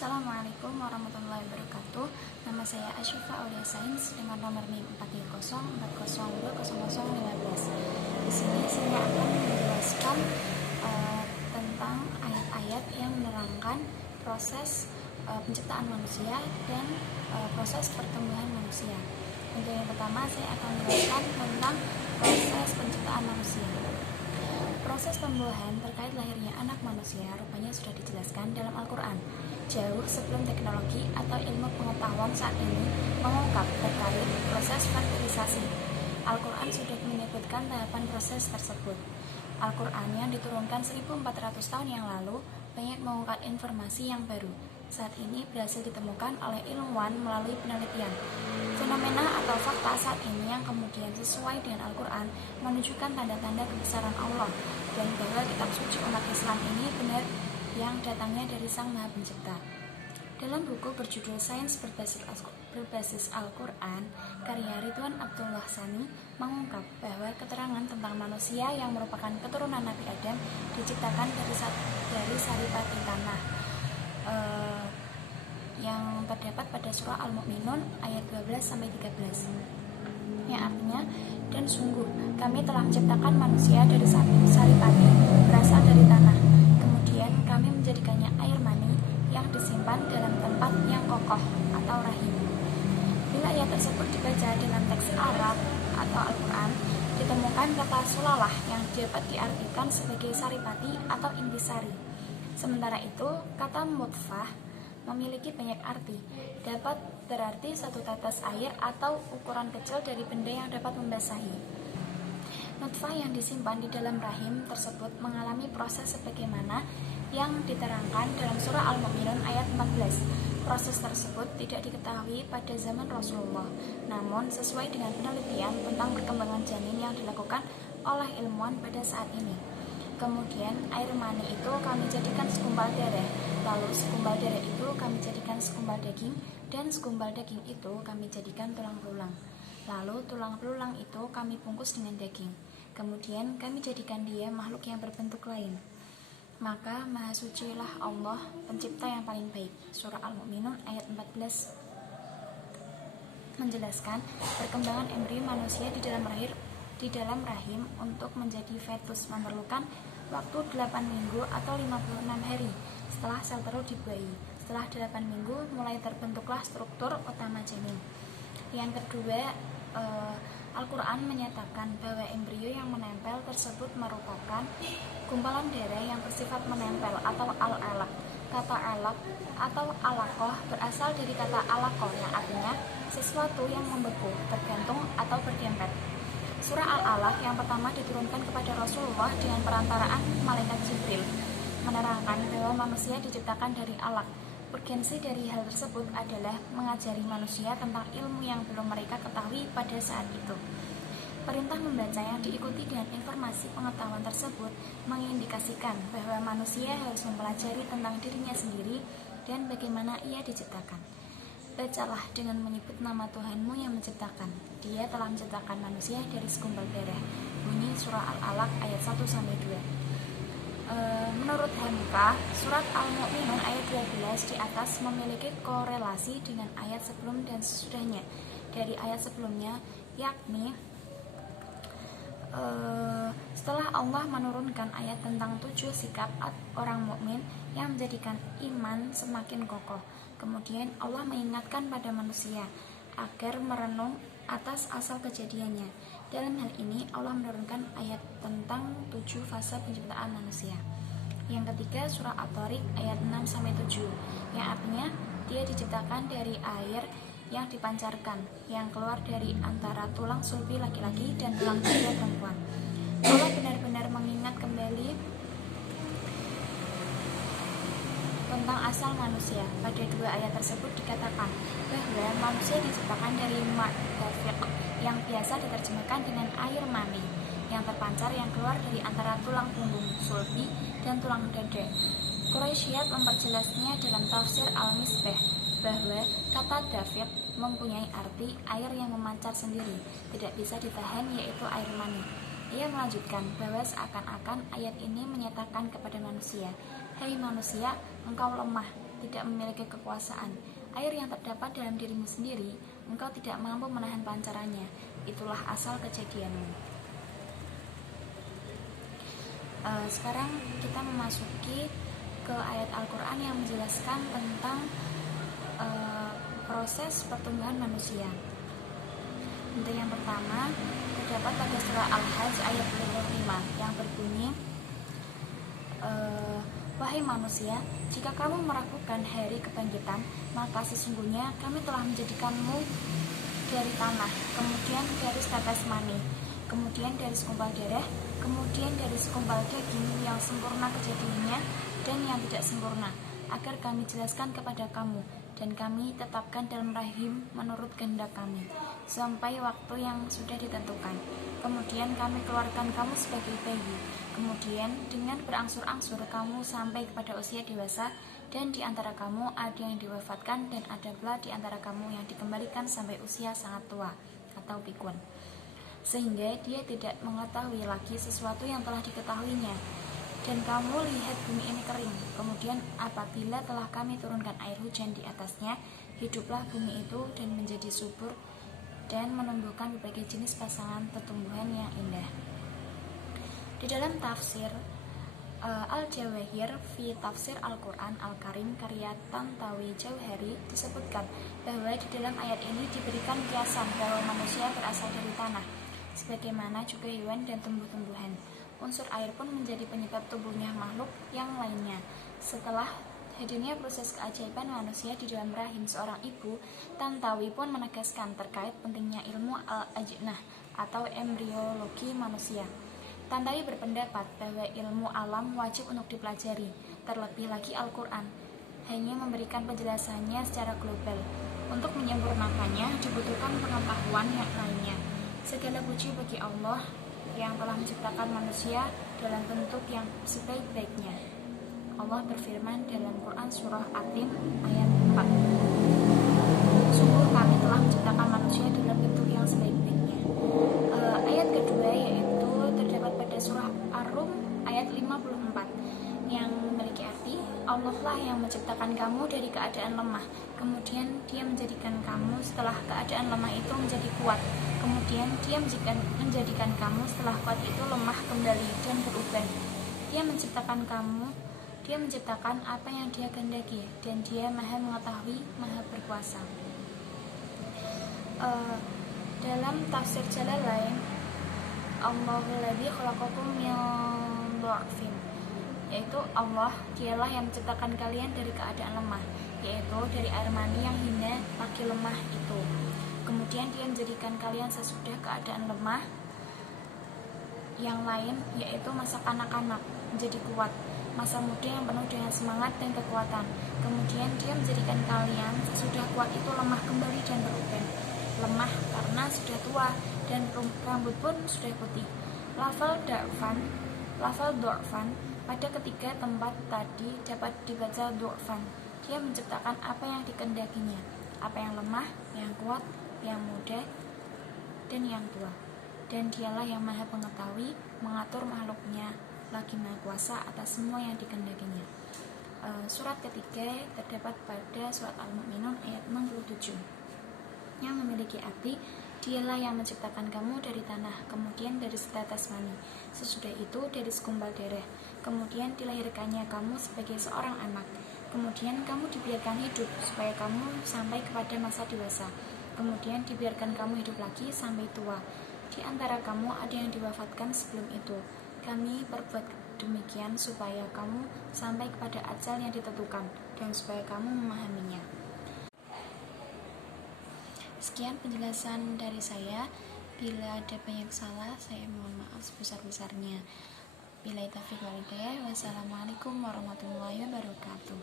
Assalamualaikum warahmatullahi wabarakatuh. Nama saya Asyifa Aulia Sains dengan nomor NIM 43040200015. Di sini saya akan menjelaskan tentang ayat-ayat yang menerangkan proses penciptaan manusia dan proses pertumbuhan manusia. Untuk yang pertama, saya akan menjelaskan tentang proses penciptaan manusia. Proses pembuahan terkait lahirnya anak manusia rupanya sudah dijelaskan dalam Al-Quran, jauh sebelum teknologi atau ilmu pengetahuan saat ini mengungkap terkait proses fertilisasi. Al-Quran sudah menyebutkan tahapan proses tersebut. Al-Quran yang diturunkan 1400 tahun yang lalu banyak mengungkap informasi yang baru. Saat ini berhasil ditemukan oleh ilmuwan melalui penelitian. Fenomena atau fakta saat ini yang kemudian sesuai dengan Al-Quran menunjukkan tanda-tanda kebesaran Allah dan bahwa kitab suci umat Islam ini benar yang datangnya dari Sang Maha Pencipta. Dalam buku berjudul Sains Berbasis Al-Quran, karya Ridwan Abdullah Sani mengungkap bahwa keterangan tentang manusia yang merupakan keturunan Nabi Adam diciptakan dari saripati tanah yang terdapat pada surah Al-Mu'minun ayat 12-13, yang artinya, dan sungguh kami telah menciptakan manusia dari saripati berasal dari tanah, kemudian kami menjadikannya air mani yang disimpan dalam tempat yang kokoh atau rahim. Bila ayat tersebut dibaca dalam teks Arab atau Al-Quran, ditemukan kata sulalah yang dapat diartikan sebagai saripati atau intisari. Sementara itu, kata mutfah memiliki banyak arti. Dapat berarti satu tetes air atau ukuran kecil dari benda yang dapat membasahi. Nutfah yang disimpan di dalam rahim tersebut mengalami proses sebagaimana yang diterangkan dalam surah Al-Mu'minun ayat 14. Proses tersebut tidak diketahui pada zaman Rasulullah, namun sesuai dengan penelitian tentang perkembangan janin yang dilakukan oleh ilmuwan pada saat ini. Kemudian air mani itu kami jadikan segumpal darah, lalu segumpal darah itu kami jadikan segumpal daging, dan segumpal daging itu kami jadikan tulang belulang. Lalu tulang belulang itu kami bungkus dengan daging. Kemudian kami jadikan dia makhluk yang berbentuk lain. Maka Maha Sucilah Allah, Pencipta yang paling baik. Surah Al-Mu'minun ayat 14 menjelaskan perkembangan embrio manusia di dalam rahim untuk menjadi fetus memerlukan waktu 8 minggu atau 56 hari setelah sel telur dibuahi. Setelah 8 minggu mulai terbentuklah struktur utama janin. Yang kedua, Al-Quran menyatakan bahwa embrio yang menempel tersebut merupakan gumpalan darah yang bersifat menempel atau al-alaq. Kata alaq atau alaqoh berasal dari kata alaqoh yang artinya sesuatu yang membeku, bergantung atau berdempet. Surah Al-Alaq yang pertama diturunkan kepada Rasulullah dengan perantaraan malaikat Jibril menerangkan bahwa manusia diciptakan dari alaq. Urgensi dari hal tersebut adalah mengajari manusia tentang ilmu yang belum mereka ketahui pada saat itu. Perintah membaca yang diikuti dengan informasi pengetahuan tersebut mengindikasikan bahwa manusia harus mempelajari tentang dirinya sendiri dan bagaimana ia diciptakan. Bacalah dengan menyebut nama Tuhanmu yang menciptakan. Dia telah menciptakan manusia dari segumpal darah. Bunyi surah Al-Alaq ayat 1-2. Menurut Hamka, surat Al-Mu'minun ayat 12 di atas memiliki korelasi dengan ayat sebelum dan sesudahnya. Dari ayat sebelumnya, yakni setelah Allah menurunkan ayat tentang 7 sikap orang mukmin yang menjadikan iman semakin kokoh. Kemudian Allah mengingatkan pada manusia agar merenung atas asal kejadiannya. Dalam hal ini Allah menurunkan ayat tentang 7 fase penciptaan manusia. Yang ketiga, surah At-Tariq ayat 6-7, yang artinya dia diciptakan dari air yang dipancarkan, yang keluar dari antara tulang sulbi laki-laki dan tulang dada perempuan. Allah benar-benar mengingat kembali tentang asal manusia. Pada 2 ayat tersebut dikatakan bahwa manusia diciptakan dari ma'dafiq, yang biasa diterjemahkan dengan air mani, yang terpancar yang keluar dari antara tulang punggung sulbi dan tulang dada. Quraisyiyat memperjelasnya dalam tafsir Al-Misbah bahwa kata dafiq mempunyai arti air yang memancar sendiri, tidak bisa ditahan, yaitu air mani. Ia melanjutkan bahwa seakan-akan ayat ini menyatakan kepada manusia, "Hai manusia, engkau lemah, tidak memiliki kekuasaan. Air yang terdapat dalam dirimu sendiri, engkau tidak mampu menahan pancarannya. Itulah asal kejadianmu. Sekarang kita memasuki ke ayat Al-Quran yang menjelaskan tentang proses pertumbuhan manusia. Untuk yang pertama, terdapat pada surah Al-Hajj ayat 25 yang berbunyi, wahai manusia, jika kamu meragukan hari kebangkitan, maka sesungguhnya kami telah menjadikanmu dari tanah, kemudian dari tetes mani, kemudian dari segumpal darah, kemudian dari segumpal daging yang sempurna kejadiannya dan yang tidak sempurna, agar kami jelaskan kepada kamu, dan kami tetapkan dalam rahim menurut kehendak kami, sampai waktu yang sudah ditentukan. Kemudian kami keluarkan kamu sebagai bayi. Kemudian dengan berangsur-angsur kamu sampai kepada usia dewasa, dan di antara kamu ada yang diwafatkan dan ada pula di antara kamu yang dikembalikan sampai usia sangat tua atau pikun, sehingga dia tidak mengetahui lagi sesuatu yang telah diketahuinya. Dan kamu lihat bumi ini kering, kemudian apabila telah kami turunkan air hujan di atasnya, hiduplah bumi itu dan menjadi subur dan menumbuhkan berbagai jenis pasangan tumbuhan yang indah. Di dalam tafsir Al-Jawahir fi Tafsir Al-Quran Al-Karim karya Tantawi Jauhari disebutkan bahwa di dalam ayat ini diberikan kiasan bahwa manusia berasal dari tanah, sebagaimana juga hewan dan tumbuh-tumbuhan. Unsur air pun menjadi penyebab tumbuhnya makhluk yang lainnya. Setelah hadirnya proses keajaiban manusia di dalam rahim seorang ibu, Tantawi pun menegaskan terkait pentingnya ilmu al-ajnah atau embriologi manusia. Tantawi berpendapat bahwa ilmu alam wajib untuk dipelajari, terlebih lagi Al-Quran hanya memberikan penjelasannya secara global. Untuk menyempurnakannya dibutuhkan pengetahuan yang lainnya. Segala puji bagi Allah yang telah menciptakan manusia dalam bentuk yang sebaik-baiknya. Allah berfirman dalam Quran surah At-Tin ayat 4, sungguh kami telah menciptakan manusia dalam bentuk yang sebaik-baiknya. Ayat kedua yaitu terdapat pada surah Ar-Rum ayat 54 yang memiliki arti, Allah lah yang menciptakan kamu dari keadaan lemah, kemudian dia menjadikan kamu setelah keadaan lemah itu menjadi kuat, kemudian dia menjadikan kamu setelah kuat itu lemah kembali dan beruban. Dia menciptakan apa yang dia kehendaki, dan dia maha mengetahui, maha berkuasa. Dalam tafsir Jalalain, Allahul ladzi khalaqakum min dha'fin, yaitu Allah dialah yang menciptakan kalian dari keadaan lemah, yaitu dari air mani yang hina lagi lemah itu. Kemudian dia menjadikan kalian sesudah keadaan lemah yang lain, yaitu masa kanak-kanak menjadi kuat, masa muda yang penuh dengan semangat dan kekuatan. Kemudian dia menjadikan kalian sesudah kuat itu lemah kembali dan beruban, lemah karena sudah tua dan rambut pun sudah putih. Lafal dorfan pada ketiga tempat tadi dapat dibaca dorfan. Dia menciptakan apa yang dikehendakinya, apa yang lemah, yang kuat, yang muda, dan yang tua. Dan dialah yang maha mengetahui, mengatur makhluknya, lagi maha kuasa atas semua yang dikehendakinya. Surat ketiga terdapat pada surat Al-Mu'minun ayat 67 yang memiliki arti, dialah yang menciptakan kamu dari tanah, kemudian dari setetes mani, sesudah itu dari segumpal darah, kemudian dilahirkannya kamu sebagai seorang anak, kemudian kamu dibiarkan hidup supaya kamu sampai kepada masa dewasa, kemudian dibiarkan kamu hidup lagi sampai tua. Di antara kamu ada yang diwafatkan sebelum itu. Kami berbuat demikian supaya kamu sampai kepada ajal yang ditentukan dan supaya kamu memahaminya. Sekian penjelasan dari saya. Bila ada banyak salah, saya mohon maaf sebesar-besarnya. Billahi taufiq wal hidayah. Wassalamualaikum warahmatullahi wabarakatuh.